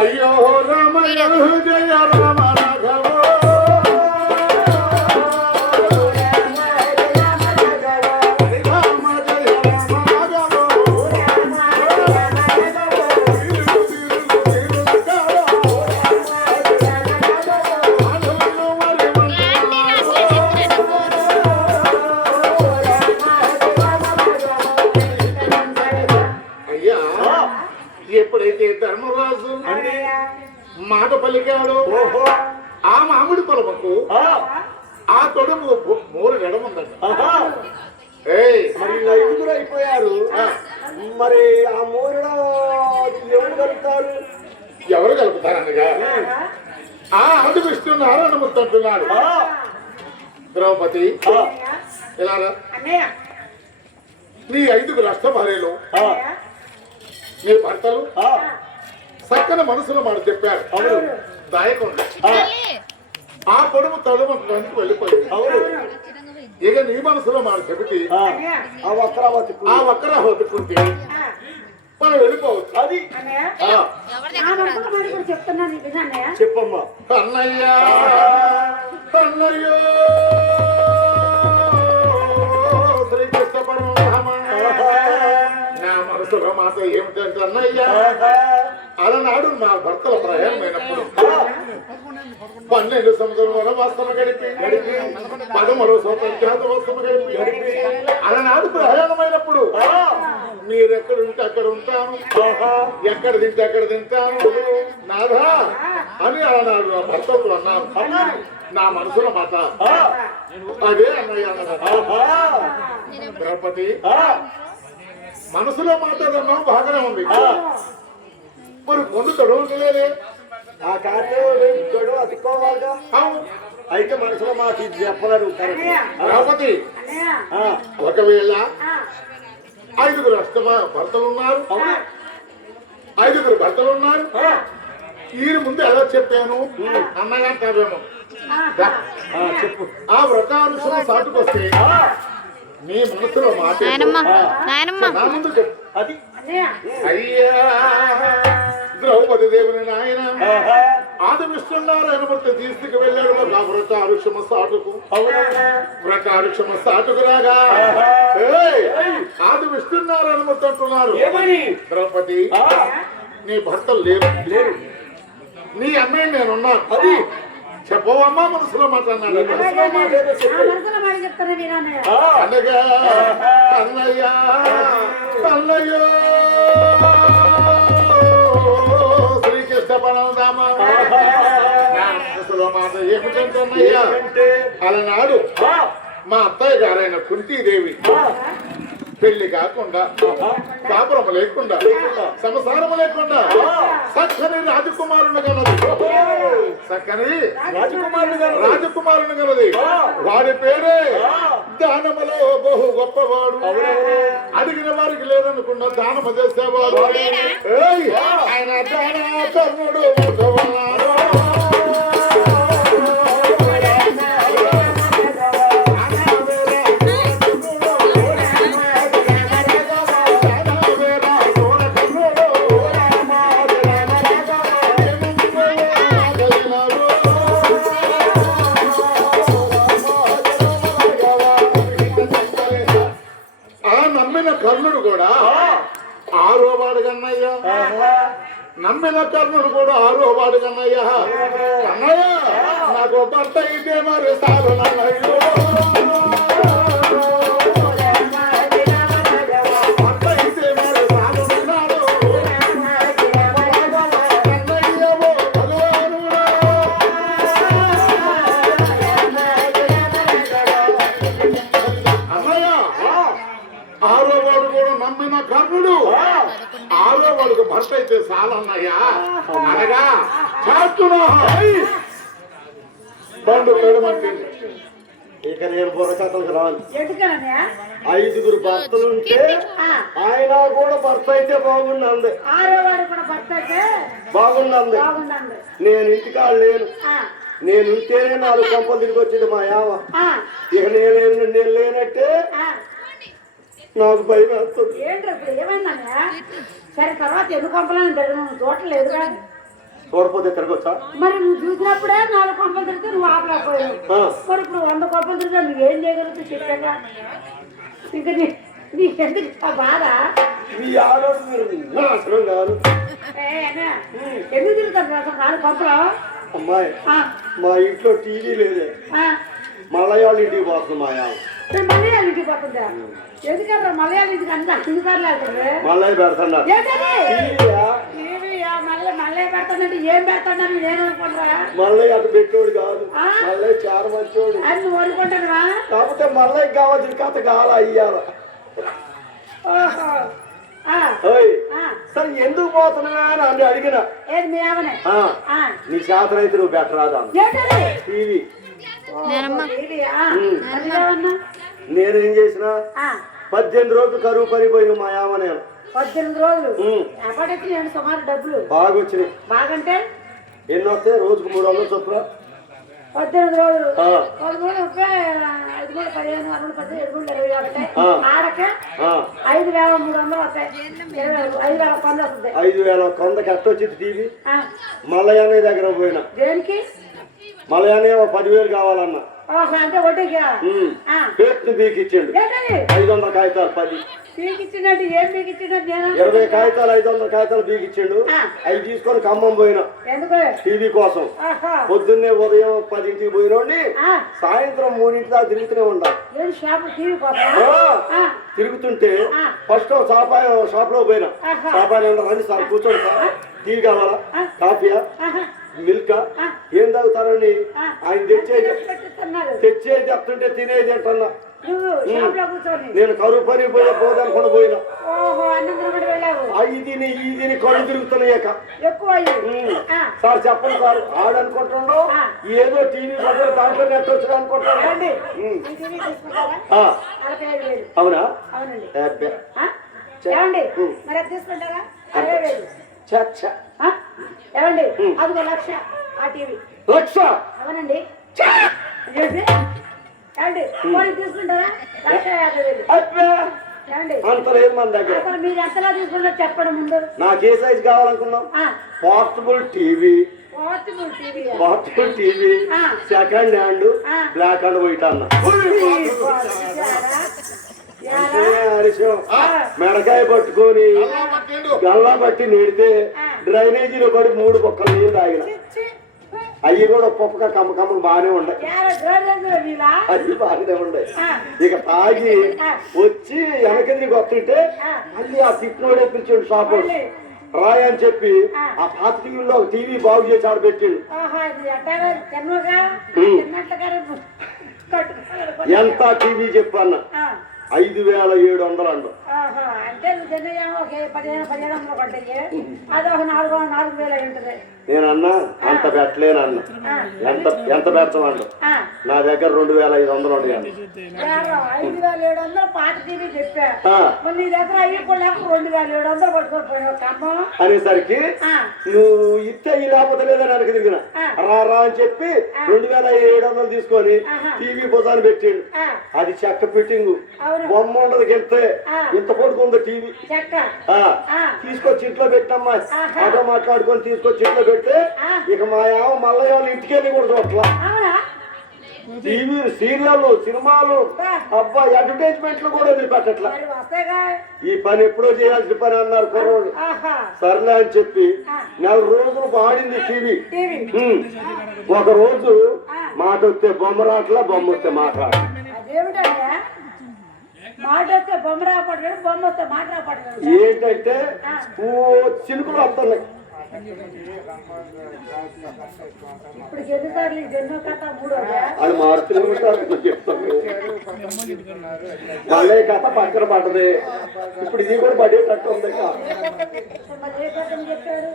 అయ్యో రామ జయ రామ రాఘవ ఎప్పుడైతే ధర్మరాజు మాట పలికాడు ఆ మామిడి పొలముకు ఆ తొడుము మూడు ఎడముందండి. మరి ఐదుగురు అయిపోయారు. మరి ఆ మూడులో ఎవరు కలుపుతారు? ఎవరు కలుపుతారనగా ఆ అటు విష్ణు నారాయణమూర్తి అంటున్నాడు. ద్రౌపది ఇలా నీ ఐదుగురు అష్టభార్యలు నీ భర్తలు చక్కని మనసులో మాట చెప్పారు. దాయకుండా ఆ పొడుము తడుము వెళ్ళిపోయింది. ఇక నీ మనసులో మాట చెబితే ఆ వక్రావతికుంటే మనం వెళ్ళిపోవచ్చు. అది చెప్పమ్మా. అన్నయ్యా అన్నయ్యో శ్రీకృష్ణ పరమాత్మ నా మనసులో మాట ఏమిటంటే అన్నయ్యా అలనాడు మా భర్తల ప్రయాణమైనప్పుడు 12 సంవత్సరం వనవాసము గడిపి 13వ సంవత్సరం జ్ఞాతవాసము గడిపి అలనాడు ప్రయాణమైనప్పుడు మీరెక్కడుంటే అక్కడ ఉంటాను, ఎక్కడ తింటే అక్కడ తింటాను నాథా అని అలనాడు నా భర్తలు అన్నాను. నా మనసులో మాట అదే అన్నయ్య ద్రౌపది మనసులో మాట్లాడన్నాం బాగానే ఉంది. మరి ముందు తొడవలేదే ఆ కార్తీకుడు అతుక్కోవాలిగా. అయితే మనసులో మాకు ఇది చెప్పలేరు. ద్రౌపది ఒకవేళ ఐదుగురు భర్తలున్నారు, ఐదుగురు భర్తలున్నారు ఈ ముందు ఎలా చెప్పాను అన్నగా కావేమో చెప్పు. ఆ వ్రతానుసరం సాటుకొస్తే నీ మనసులో మాట నా ముందు చెప్పు. అది అయ్యా ద్రౌపది దేవుని నాయన ఆది విష్ణున్నారాయణమూర్తి తీసుకు వెళ్ళాడు వ్రతారుషమ సాటుకు. వ్రతారుషమ సాటుకు రాగా ఆది విష్ణున్నారాయణమూర్తి అంటున్నారు ద్రౌపది నీ భర్తలు లేరు, నీ అన్నయ్య నేనున్నాను. అది చెప్పవమ్మా మనసులో మాట్లాడినాడు. అనగా అన్నయ్య అన్నయ్యో శ్రీకృష్ణ పరమధామ మనసులో మాట ఏమిటంటే అన్నయ్య అలనాడు మా అత్తయ్య గారైన కుంతీదేవి పెళ్లి కాకుండా కాపురం లేకుండా సంసారం లేకుండా చక్కని రాజకుమారుని గలది, చక్కని రాజకుమారుని గలది. వాడి పేరే దానములో బహు గొప్పవాడు, అడిగిన వారికి లేదనుకున్న దానము చేసేవాడు. ఆయన దానకర్ణుడు కర్ణుడు కూడా ఆరోవాడు కన్నయ్య, నమ్మిన కర్ణుడు కూడా ఆరోవాడు కన్నయ్య. కన్నయ్య నాకు భర్త అయితే మరి సారు నన్నయ్యో కర్ణుడు ఆరో వాళ్ళకు భర్త అయితే చాలన్నయ్యా అనగా బండు పెడమంటే ఇక నేను బుర్రకథలకు రాను. ఐదుగురు భర్తలుంటే ఆయన కూడా భర్త అయితే బాగుండండి, బాగుండండి. నేను ఇంటికాడ లేను, నేను ఉంటేనే 4 కంపలు తిరిగి వచ్చేది మా యావ. ఇక నేను లేనట్టే నాకు భయం వేస్తుంది. ఏంటి ఇప్పుడు ఏమైందా సరే తర్వాత ఎందుకు పంపలని నువ్వు చూడలేదు కానీ చూడపోతే తిరగొచ్చా? మరి నువ్వు చూసినప్పుడే 4 కొంపలు తిరిగితే నువ్వు ఆపలేకపోయావు. మరి ఇప్పుడు 100 కొంపలు తిరిగితే నువ్వేం చేయగలుగుతావు చెప్పాక ఇంకా నీకెందుకు ఆ బాధ? మీ ఆలోచన నాశనం కాదు. ఎందుకు తిరుగుతారు అసలు 4 కొంపలు? అమ్మాయి మా ఇంట్లో టీవీ లేదే, మలయాళ ఇంటికి పోతుంది మా యావ. మలయాళ ఇంటికి పోతుందా? ఎందుకన్నా మలయాళ ఇంటికి అంతా అన్నిసార్లు వెళ్తుంది. మళ్ళీ పెడతాడు మళ్ళీ పెడతానంటే ఏం పెడతానని నేను అనుకుంటారా? మళ్ళీ అటు పెట్టోడు కాదు, మళ్ళీ చాలా మంచోడు అని నువ్వు అనుకుంటానువా? కాకపోతే మళ్ళీ కావాల్సిన కథ కావాలా అయ్యాల. సరే ఎందుకు పోతున్నా అని అడిగిన. ఏది మీ ఆమెనే? నీ శాతం అయితే నువ్వు పెట్టరాదా టీవీ. నేనేం చేసిన 18 రోజులు కరువు పడిపోయిన మా యావ. నేను 18 రోజులు ఎప్పటికి నేను సుమారు డబ్బులు బాగా వచ్చినాయి. బాగంటే ఎన్ని వస్తాయి? రోజుకు 300 చొప్పున. 18 రోజులు 13, 30, 15, 16, 17, 20 ఆడక 5,300 వస్తాయి. 5,100 వస్తుంది. 5,100 ఎట్ట వచ్చింది టీవీ? మల్లయ్య దగ్గర పోయినా. దేనికి? మల్లయ్య 10,000 కావాలన్నా. అంటే వడ్డీకి పేరు బీకి ఇచ్చిండు. 500 కాగితాలు 10 బీకిచ్చినట్టు ఏం బీకిచ్చినట్టు? 20 కాగితాలు 500 కాగితాలు బీకిచ్చిండు. అవి తీసుకొని ఖమ్మం పోయినా ఎందుకు? టీవీ కోసం. పొద్దున్నే ఉదయం 10ంటికి పోయినోడిని సాయంత్రం 3ంటి దాకా తిరుగుతూనే ఉండాలి. తిరుగుతుంటే ఫస్ట్ షాప్ లో పోయినా. షాపాయి రండి సార్ కూర్చోండి సార్, టీ కావాలా, కాఫీయా, మిల్క్ ఏం తాగుతారని ఆయన తెచ్చేది చెప్తుంటే తినేది అంటున్నా. నేను కరువు పని పోదనుకుని పోయినా. ఇది కళ్ళు తిరుగుతున్నాయి. సార్ చెప్పండి సార్, ఆడనుకుంటున్నావు ఏదో టీవీ పక్కన దాంట్లో నెట్ వచ్చి అనుకుంటున్నాను. అవునా? ఏమండి అదిగో 1,00,000 ఆ టీవీ. 1,00,000? అవునండి. ఏమండి పోయి తీసుకుంటారా? 1,50,000. ఏమండి అంత లేదు మన దగ్గర. అసలు మీరు ఎంతలా తీసుకుంటారో చెప్పండి ముందు. నాకు ఏ సైజ్ కావాలనుకున్నాం? Portable TV. Portable TV second hand black and white అన్న. మెడకాయ పట్టుకొని గల్లా పట్టి నెడితే డ్రైనేజీలో పడి 3 బొక్కలు నీళ్ళు తాగిన. అవి కూడా ఒక్కొక్క కమ్మకమ్మలు బాగానే ఉన్నాయి. అవి బాగానే ఉన్నాయి. ఇక తాగి వచ్చి వెనకెదిరికి వస్తుంటే మళ్ళీ ఆ తిట్టినోడే పిలిచిండు షాప్ రాయ్ అని చెప్పి ఆ పాత టీవీలో టీవీ బాగు చేసి ఆడ పెట్టిండు. ఎంత టీవీ చెప్పన్న? 5,700 అండు. అంటే 15,000 పడ్డాయి. అది ఒక 4,000 ఉంటుంది. నేనన్నా అంత పెట్టలేనన్నా. ఎంత పెడతామండు? నా దగ్గర 2,500 ఉంటాయండి. 5,700 పాత టీవీ చెప్పా. నీ దగ్గర అయ్యి కూడా 2,700 పట్టుకోకపోయావు అనేసరికి నువ్వు ఇస్తే ఈ లేకపోతే లేదని అడిగి దిగిన. రా అని చెప్పి 2,700 తీసుకొని టీవీ బుధాన్ని పెట్టిండు. అది చెక్క ఫిట్టింగ్, బొమ్మ ఉండదు. గెలితే ఇంత పడుకుంది టీవీ. తీసుకొచ్చి ఇంట్లో పెట్టమ్మా. ఆటో మాట్లాడుకొని తీసుకొచ్చి ఇంట్లో పెడితే ఇక మా యావ మల్లయ్య వాళ్ళు ఇంటికి వెళ్ళి కూడా చూడట్లా. టీవీ సీరియల్ సినిమాలు అబ్బా అడ్వర్టైజ్మెంట్లు కూడా వదిలిపెట్టట్లా. ఈ పని ఎప్పుడో చేయాల్సిన పని అన్నారు కుర్రోడు. సర్లే అని చెప్పి 4 రోజులు వాడింది టీవీ. ఒక రోజు మాట వస్తే బొమ్మ రాట్లా, బొమ్మ వస్తే మాట రాట్లా. ఏంటంటే చినుకులు వస్తున్నాయి. అది మారుతూనే ఉంటారు చెప్తాను. మళ్ళీ కథ పక్కన పడ్డది. ఇప్పుడు ఇది కూడా పడేటట్టు ఉంది.